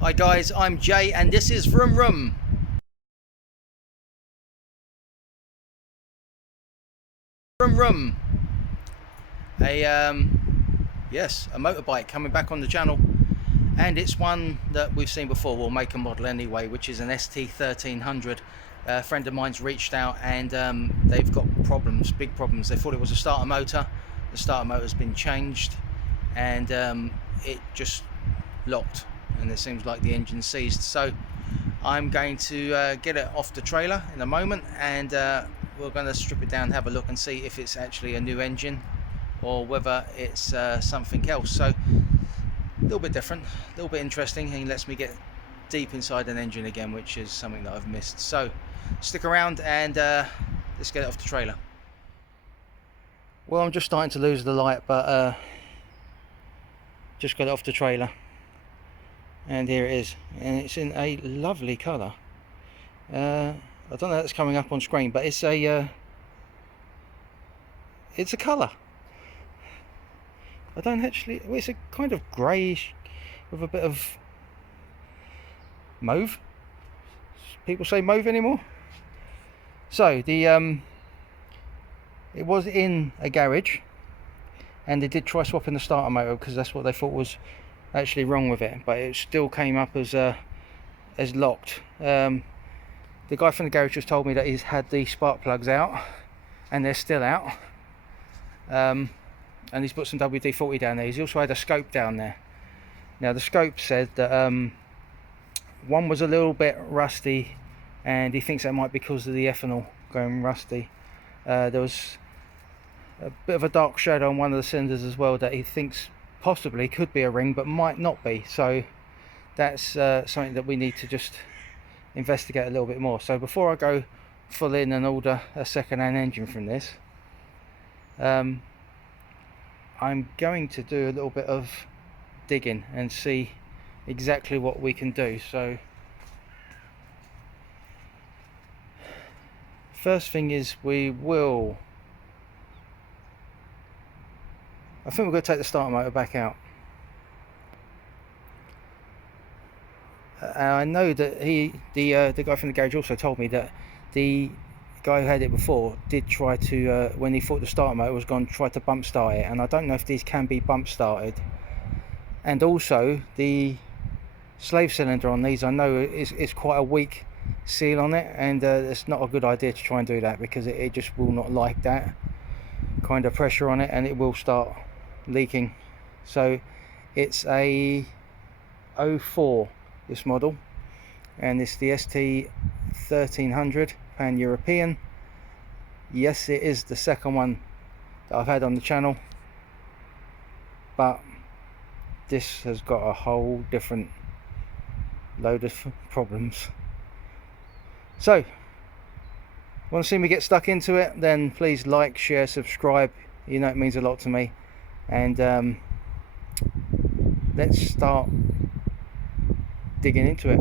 Hi guys, I'm Jay and this is Vroom Vroom. Vroom Vroom. A motorbike coming back on the channel, and it's one that we've seen before. We'll make a model anyway, which is an ST1300. A friend of mine's reached out and they've got problems, big problems. They thought it was a starter motor. The starter motor's been changed and it just locked, and it seems like the engine seized. So I'm going to get it off the trailer in a moment, and we're going to strip it down and have a look and see if it's actually a new engine or whether it's something else. So a little bit different, a little bit interesting, and lets me get deep inside an engine again, which is something that I've missed. So stick around and let's get it off the trailer. Well, I'm just starting to lose the light, but just got it off the trailer, and here it is, and it's in a lovely colour. I don't know if that's coming up on screen, but it's a colour. I don't actually. Well, it's a kind of greyish with a bit of mauve. People say mauve anymore? So the it was in a garage, and they did try swapping the starter motor because that's what they thought was actually wrong with it, but it still came up as locked. The guy from the garage just told me that he's had the spark plugs out and they're still out, and he's put some WD-40 down there. He's also had a scope down there. Now the scope said that one was a little bit rusty, and he thinks that might be because of the ethanol going rusty. There was a bit of a dark shadow on one of the cylinders as well that he thinks possibly could be a ring but might not be. So that's something that we need to just investigate a little bit more. So before I go full in and order a second-hand engine from this, I'm going to do a little bit of digging and see exactly what we can do. So first thing is I think we're going to take the starter motor back out. I know that the guy from the garage also told me that the guy who had it before did try to, when he thought the starter motor was gone, try to bump start it, and I don't know if these can be bump started. And also the slave cylinder on these, I know it's quite a weak seal on it, and it's not a good idea to try and do that because it just will not like that kind of pressure on it, and it will start leaking. So it's a 04, this model, and it's the ST1300 Pan-European. Yes, it is the second one that I've had on the channel, but this has got a whole different load of problems. So want to see me get stuck into it, then please like, share, subscribe. You know it means a lot to me. And let's start digging into it.